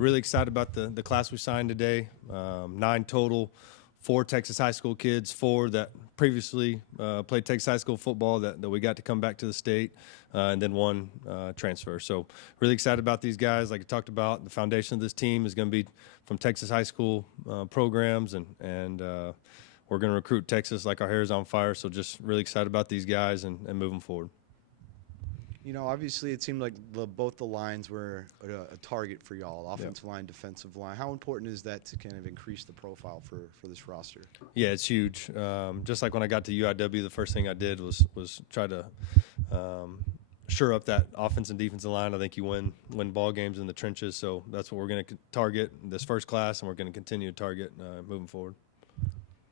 Really excited about the class we signed today. 9 total, 4 Texas high school kids, 4 that previously played Texas high school football that we got to come back to the state, and then 1 transfer. So really excited about these guys. Like I talked about, the foundation of this team is going to be from Texas high school programs, and we're going to recruit Texas like our hair is on fire. So just really excited about these guys and moving forward. You know, obviously it seemed like both the lines were a target for y'all, offensive line, defensive line. How important is that to kind of increase the profile for this roster? Yeah, it's huge. Just like when I got to UIW, the first thing I did was try to shore up that offense and defensive line. I think you win ball games in the trenches, so that's what we're going to target this first class, and we're going to continue to target moving forward.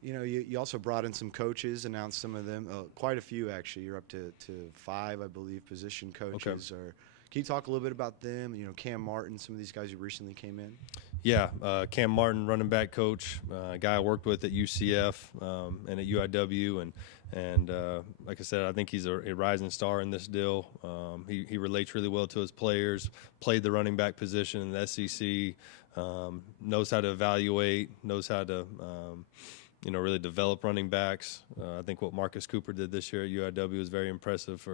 You know, you also brought in some coaches, announced some of them, quite a few actually. You're up to 5, I believe, position coaches. Okay. Can you talk a little bit about them? You know, Cam Martin, some of these guys who recently came in. Yeah, Cam Martin, running back coach, a guy I worked with at UCF and at UIW, and like I said, I think he's a rising star in this deal. He relates really well to his players, played the running back position in the SEC, knows how to evaluate, knows how to really develop running backs. I think what Marcus Cooper did this year at UIW was very impressive.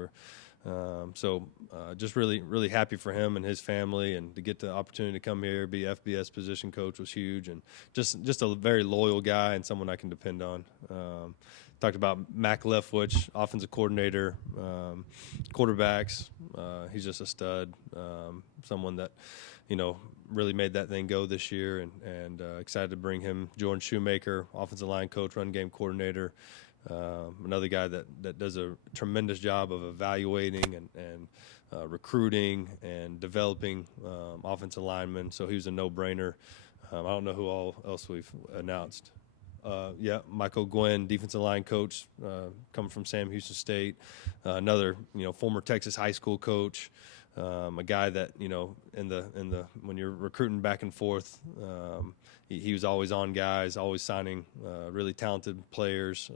Just really happy for him and his family, and to get the opportunity to come here, be FBS position coach was huge, and just a very loyal guy and someone I can depend on. Talked about Mac Leftwich, offensive coordinator, quarterbacks. He's just a stud, someone that really made that thing go this year, and excited to bring him. Jordan Shoemaker, offensive line coach, run game coordinator, another guy that does a tremendous job of evaluating and recruiting and developing offensive linemen. So he was a no-brainer. I don't know who else we've announced. Michael Gwynn, defensive line coach, coming from Sam Houston State. Another former Texas high school coach. A guy that in the when you're recruiting back and forth, he was always on guys, always signing really talented players.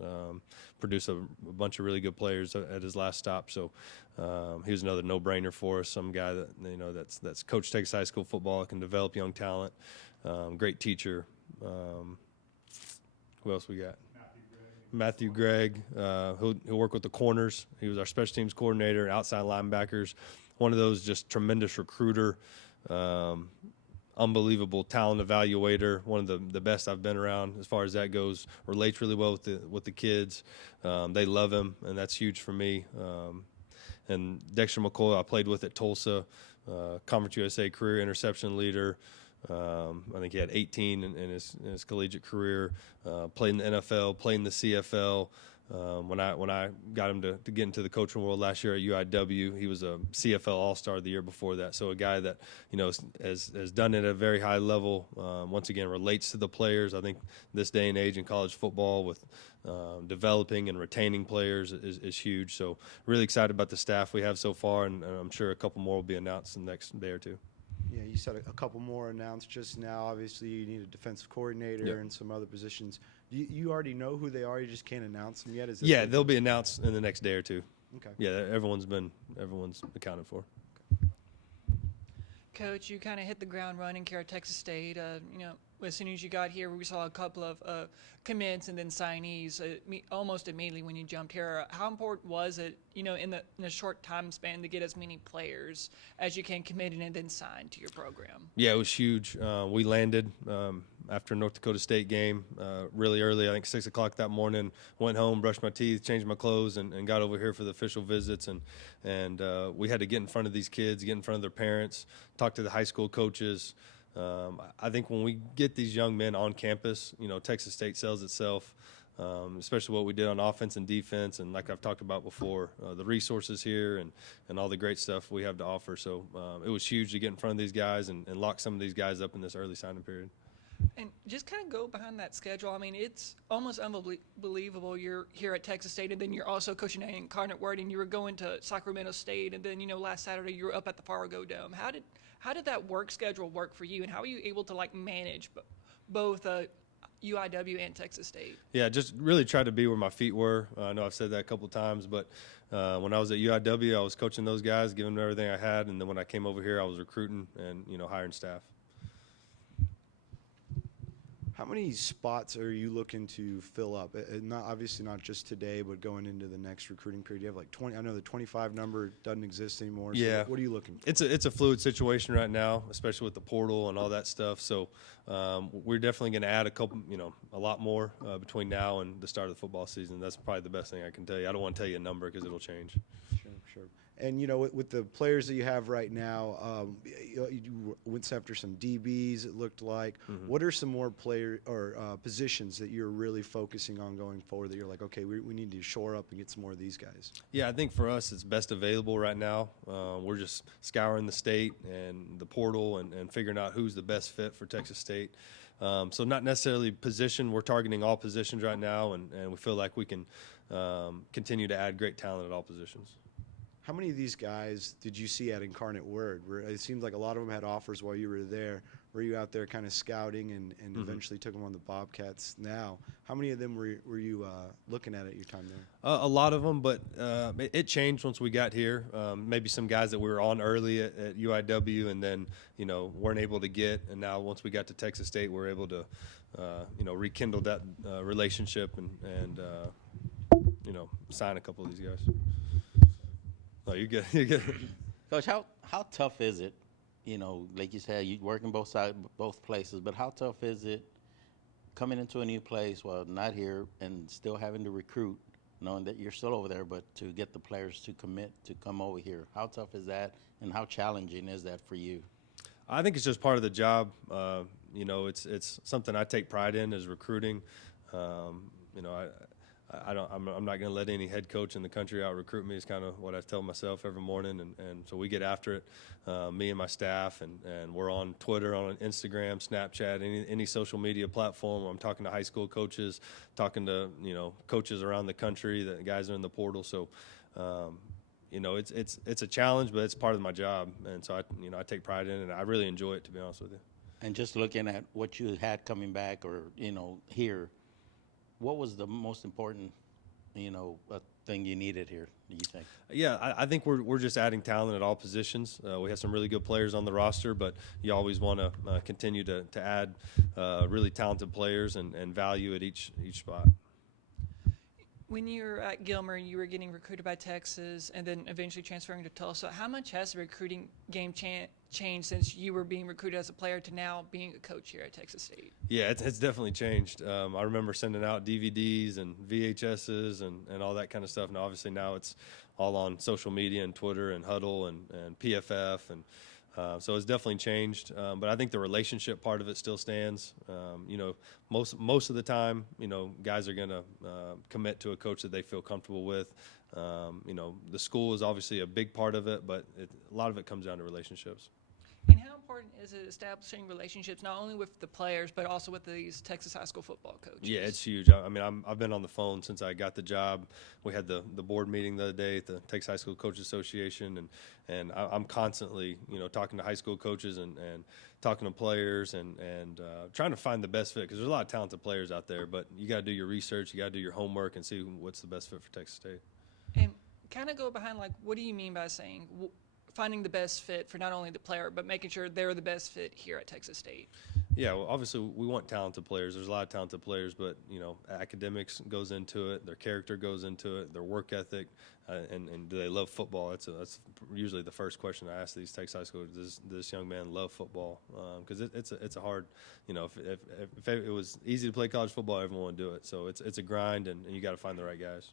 Produced a bunch of really good players at his last stop. So he was another no-brainer for us. Some guy that that's coached Texas high school football, can develop young talent. Great teacher. Who else we got? Matthew Gregg, who'll work with the corners. He was our special teams coordinator, outside linebackers. One of those just tremendous recruiter, unbelievable talent evaluator. One of the best I've been around as far as that goes. Relates really well with the kids. They love him, and that's huge for me. And Dexter McCoy, I played with at Tulsa, Conference USA career interception leader. I think he had 18 in his collegiate career. Played in the NFL, played in the CFL. When I got him to get into the coaching world last year at UIW, he was a CFL All-Star the year before that. So a guy that has done it at a very high level. Once again, relates to the players. I think this day and age in college football, with developing and retaining players is huge. So really excited about the staff we have so far, and I'm sure a couple more will be announced in the next day or two. Yeah, you said a couple more announced just now. Obviously, you need a defensive coordinator and some other positions. You already know who they are. You just can't announce them yet. Yeah, they'll be announced in the next day or two. Okay. Yeah, everyone's accounted for. Coach, you kind of hit the ground running here at Texas State. As soon as you got here, we saw a couple of commits and then signees almost immediately when you jumped here. How important was it, in the short time span, to get as many players as you can committed and then signed to your program? Yeah, it was huge. We landed after a North Dakota State game really early, I think 6 o'clock that morning. Went home, brushed my teeth, changed my clothes, and got over here for the official visits. And we had to get in front of these kids, get in front of their parents, talk to the high school coaches. I think when we get these young men on campus, Texas State sells itself, especially what we did on offense and defense. And like I've talked about before, the resources here and all the great stuff we have to offer. So it was huge to get in front of these guys and lock some of these guys up in this early signing period. And just kind of go behind that schedule. I mean, it's almost unbelievable. You're here at Texas State, and then you're also coaching at Incarnate Word, and you were going to Sacramento State, and then last Saturday you were up at the Fargo Dome. How did that work schedule work for you, and how were you able to manage both UIW and Texas State? Yeah, just really tried to be where my feet were. I know I've said that a couple of times, but when I was at UIW, I was coaching those guys, giving them everything I had, and then when I came over here, I was recruiting and hiring staff. How many spots are you looking to fill up? Not obviously not just today, but going into the next recruiting period. You have like 20. I know the 25 number doesn't exist anymore. So Yeah. what are you looking for? It's a fluid situation right now, especially with the portal and all that stuff. So we're definitely going to add a lot more between now and the start of the football season. That's probably the best thing I can tell you. I don't want to tell you a number because it'll change. Sure. And, with the players that you have right now, you went after some DBs, it looked like. Mm-hmm. What are some more player or positions that you're really focusing on going forward that you're like, okay, we need to shore up and get some more of these guys? Yeah, I think for us it's best available right now. We're just scouring the state and the portal and figuring out who's the best fit for Texas State. So not necessarily position. We're targeting all positions right now, and we feel like we can continue to add great talent at all positions. How many of these guys did you see at Incarnate Word? It seemed like a lot of them had offers while you were there. Were you out there kind of scouting and Mm-hmm. eventually took them on the Bobcats now? How many of them were you looking at your time there? A lot of them, but it changed once we got here. Maybe some guys that we were on early at UIW and then, weren't able to get. And now once we got to Texas State, we're able to, rekindle that relationship and sign a couple of these guys. Oh, you're good. You're good. Coach, how tough is it? Like you said, you work in both places, but how tough is it coming into a new place, not here, and still having to recruit, knowing that you're still over there, but to get the players to commit to come over here? How tough is that, and how challenging is that for you? I think it's just part of the job. It's something I take pride in is recruiting. I'm not going to let any head coach in the country out recruit me. Is kind of what I tell myself every morning, and so we get after it, me and my staff, and we're on Twitter, on Instagram, Snapchat, any social media platform. I'm talking to high school coaches, talking to coaches around the country. The guys are in the portal, so it's a challenge, but it's part of my job, and so I take pride in it, and I really enjoy it, to be honest with you. And just looking at what you had coming back, or here. What was the most important, thing you needed here, do you think? Yeah, I think we're just adding talent at all positions. We have some really good players on the roster, but you always want to continue to add really talented players and value at each spot. When you were at Gilmer, you were getting recruited by Texas and then eventually transferring to Tulsa. How much has the recruiting game changed since you were being recruited as a player to now being a coach here at Texas State? Yeah, it's definitely changed. I remember sending out DVDs and VHSs and all that kind of stuff. And obviously now it's all on social media and Twitter and Huddle and PFF. And so it's definitely changed. But I think the relationship part of it still stands. Most of the time, guys are going to commit to a coach that they feel comfortable with. The school is obviously a big part of it, but a lot of it comes down to relationships. And how important is it establishing relationships not only with the players but also with these Texas high school football coaches? Yeah, it's huge. I've been on the phone since I got the job. We had the board meeting the other day at the Texas High School Coaches Association, and I'm constantly talking to high school coaches and talking to players and trying to find the best fit, because there's a lot of talented players out there, but you got to do your research, you got to do your homework and see what's the best fit for Texas State. And kind of go behind, what do you mean by saying finding the best fit for not only the player, but making sure they're the best fit here at Texas State? Yeah, well, obviously we want talented players. There's a lot of talented players, but academics goes into it, their character goes into it, their work ethic, and do they love football? That's usually the first question I ask these Texas high schools: does this young man love football? Because it's a hard, if it was easy to play college football, everyone would do it. So it's a grind, and you got to find the right guys.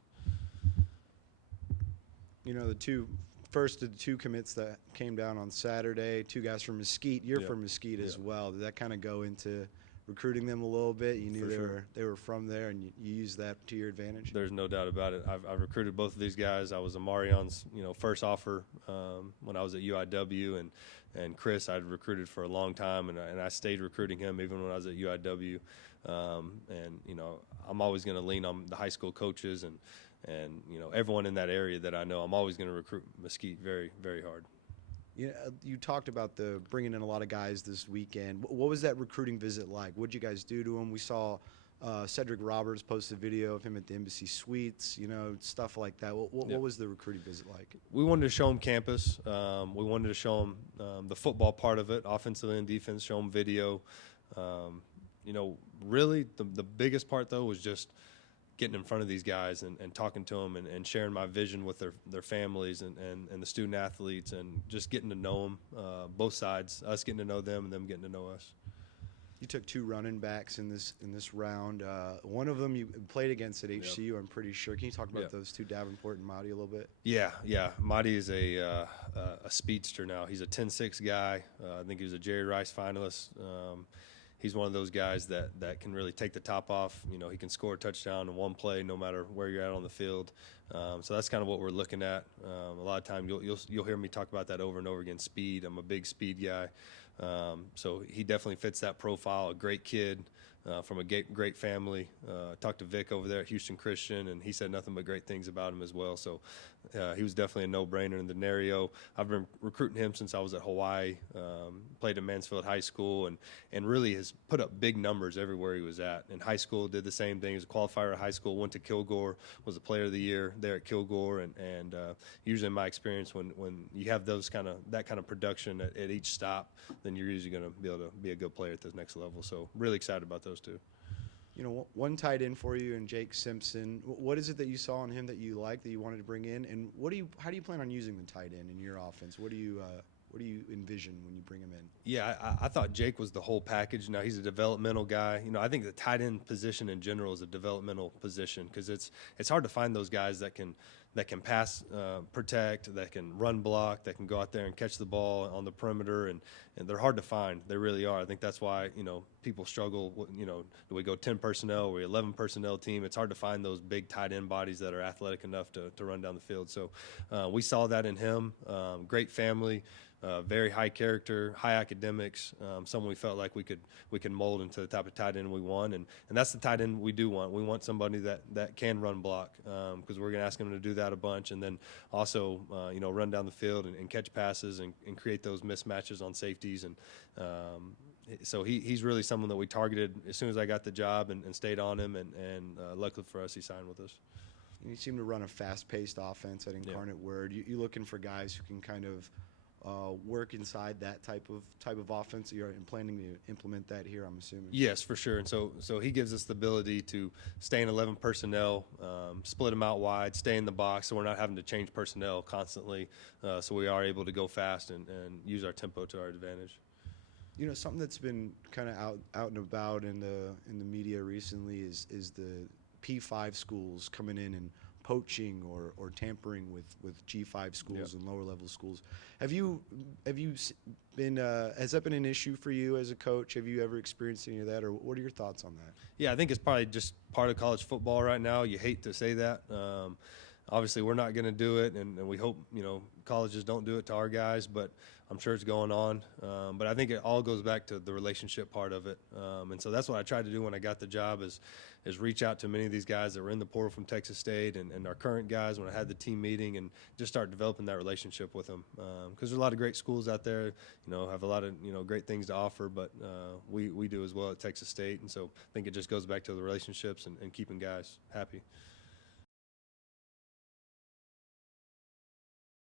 The two commits that came down on Saturday, two guys from Mesquite. You're from Mesquite as well. Did that kind of go into recruiting them a little bit? You knew they were from there, and you used that to your advantage? There's no doubt about it. I've recruited both of these guys. I was Amarion's first offer when I was at UIW, and Chris I'd recruited for a long time, and I stayed recruiting him even when I was at UIW. I'm always going to lean on the high school coaches and everyone in that area that I know. I'm always going to recruit Mesquite very, very hard. You talked about the bringing in a lot of guys this weekend. What was that recruiting visit like? What did you guys do to him? We saw Cedric Roberts post a video of him at the Embassy Suites, stuff like that. What was the recruiting visit like? We wanted to show him campus. We wanted to show him the football part of it, offensively and defense, show him video. really the biggest part though was just getting in front of these guys and talking to them and sharing my vision with their families and the student athletes and just getting to know them, both sides, us getting to know them and them getting to know us. You took 2 running backs in this round. One of them you played against at HCU, I'm pretty sure. Can you talk about those two, Davenport and Mahdi, a little bit? Yeah. Mahdi is a speedster now. He's a 10-6 guy. I think he was a Jerry Rice finalist. He's one of those guys that can really take the top off. He can score a touchdown in one play, no matter where you're at on the field. So that's kind of what we're looking at. A lot of times you'll hear me talk about that over and over again. Speed. I'm a big speed guy. So he definitely fits that profile. A great kid. From a great family. Talked to Vic over there at Houston Christian, and he said nothing but great things about him as well. So he was definitely a no-brainer in the Nario. I've been recruiting him since I was at Hawaii. Played at Mansfield High School, and really has put up big numbers everywhere he was at. In high school, did the same thing. He was a qualifier at high school, went to Kilgore, was a player of the year there at Kilgore. And usually in my experience, when you have that kind of production at each stop, then you're usually going to be able to be a good player at the next level. So really excited about those two. One tight end for you and Jake Simpson. What is it that you saw in him that you liked, that you wanted to bring in, and how do you plan on using the tight end in your offense? What do you envision when you bring him in? Yeah, I thought Jake was the whole package. Now he's a developmental guy. I think the tight end position in general is a developmental position because it's hard to find those guys that can pass, protect, that can run block, that can go out there and catch the ball on the perimeter, and they're hard to find. They really are. I think that's why people struggle. Do we go 10 personnel? Are we 11 personnel team? It's hard to find those big tight end bodies that are athletic enough to run down the field. So we saw that in him. Great family. Very high character, high academics, someone we felt like we could mold into the type of tight end we want, and that's the tight end we do want. We want somebody that can run block because we're going to ask him to do that a bunch, and then also run down the field and catch passes and create those mismatches on safeties, and so he's really someone that we targeted as soon as I got the job and stayed on him, and luckily for us, he signed with us. You seem to run a fast-paced offense at Incarnate Word. You looking for guys who can kind of work inside that type of offense. You're planning to implement that here, I'm assuming. Yes, for sure. And so he gives us the ability to stay in 11 personnel, split them out wide, stay in the box, so we're not having to change personnel constantly. So we are able to go fast and use our tempo to our advantage. Something that's been kind of out and about in the media recently is the P5 schools coming in and poaching or tampering with G5 schools and lower level schools. Have you been has that been an issue for you as a coach? Have you ever experienced any of that, or what are your thoughts on that? Yeah, I think it's probably just part of college football right now. You hate to say that. Obviously, we're not going to do it, and we hope colleges don't do it to our guys, but I'm sure it's going on. But I think it all goes back to the relationship part of it, and so that's what I tried to do when I got the job is reach out to many of these guys that were in the portal from Texas State and our current guys when I had the team meeting, and just start developing that relationship with them because there's a lot of great schools out there, have a lot of great things to offer, but we do as well at Texas State, and so I think it just goes back to the relationships and keeping guys happy.